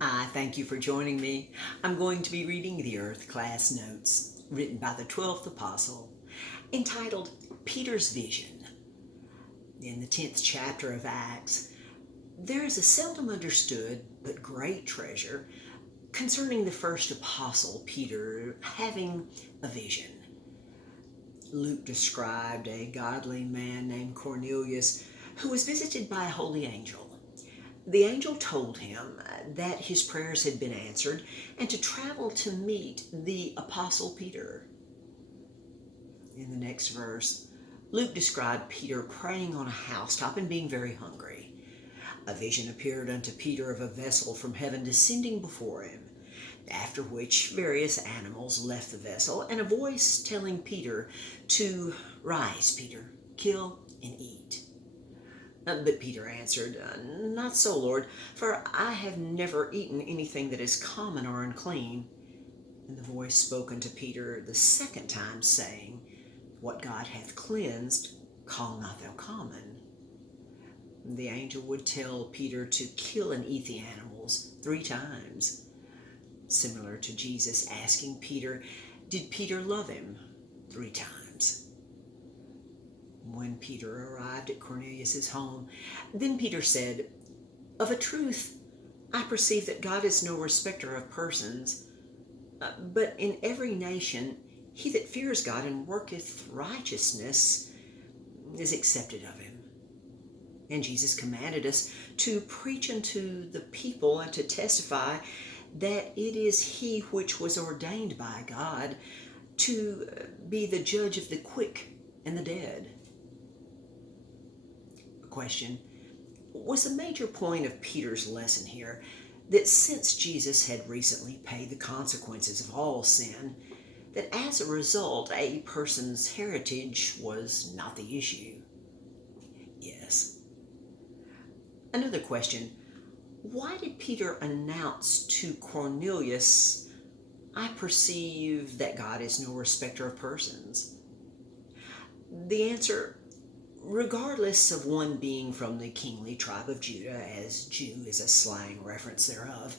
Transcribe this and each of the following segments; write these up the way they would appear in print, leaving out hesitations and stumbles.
I thank you for joining me. I'm going to be reading the Earth Class Notes, written by the 12th Apostle, entitled Peter's Vision. In the 10th chapter of Acts, there is a seldom understood but great treasure concerning the first apostle, Peter, having a vision. Luke described a godly man named Cornelius who was visited by a holy angel. The angel told him that his prayers had been answered and to travel to meet the Apostle Peter. In the next verse, Luke described Peter praying on a housetop and being very hungry. A vision appeared unto Peter of a vessel from heaven descending before him, after which various animals left the vessel, and a voice telling Peter to rise, Peter, kill and eat. But Peter answered, Not so, Lord, for I have never eaten anything that is common or unclean. And the voice spoke unto Peter the second time, saying, What God hath cleansed, call not thou common. The angel would tell Peter to kill and eat the animals 3 times, similar to Jesus asking Peter, did Peter love him 3 times. When Peter arrived at Cornelius' home, then Peter said, Of a truth, I perceive that God is no respecter of persons, but in every nation he that fears God and worketh righteousness is accepted of him. And Jesus commanded us to preach unto the people and to testify that it is he which was ordained by God to be the judge of the quick and the dead. Question: was the major point of Peter's lesson here that since Jesus had recently paid the consequences of all sin, that as a result a person's heritage was not the issue? Yes. Another question: why did Peter announce to Cornelius, I perceive that God is no respecter of persons? The answer: regardless of one being from the kingly tribe of Judah, as Jew is a slang reference thereof,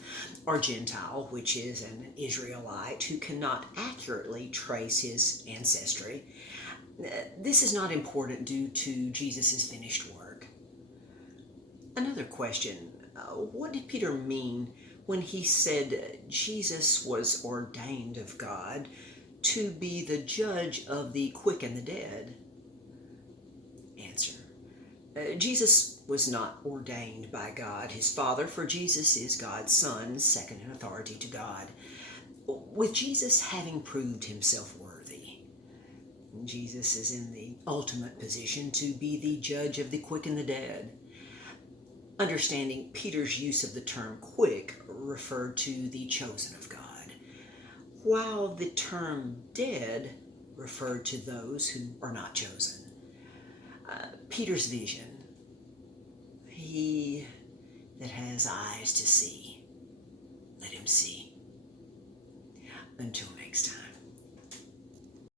or Gentile, which is an Israelite who cannot accurately trace his ancestry, this is not important due to Jesus' finished work. Another question: what did Peter mean when he said Jesus was ordained of God to be the judge of the quick and the dead? Answer: Jesus was not ordained by God his Father, for Jesus is God's Son, second in authority to God, with Jesus having proved himself worthy. Jesus is in the ultimate position to be the judge of the quick and the dead. Understanding Peter's use of the term quick referred to the chosen of God, while the term dead referred to those who are not chosen. Peter's vision: he that has eyes to see, let him see. Until next time.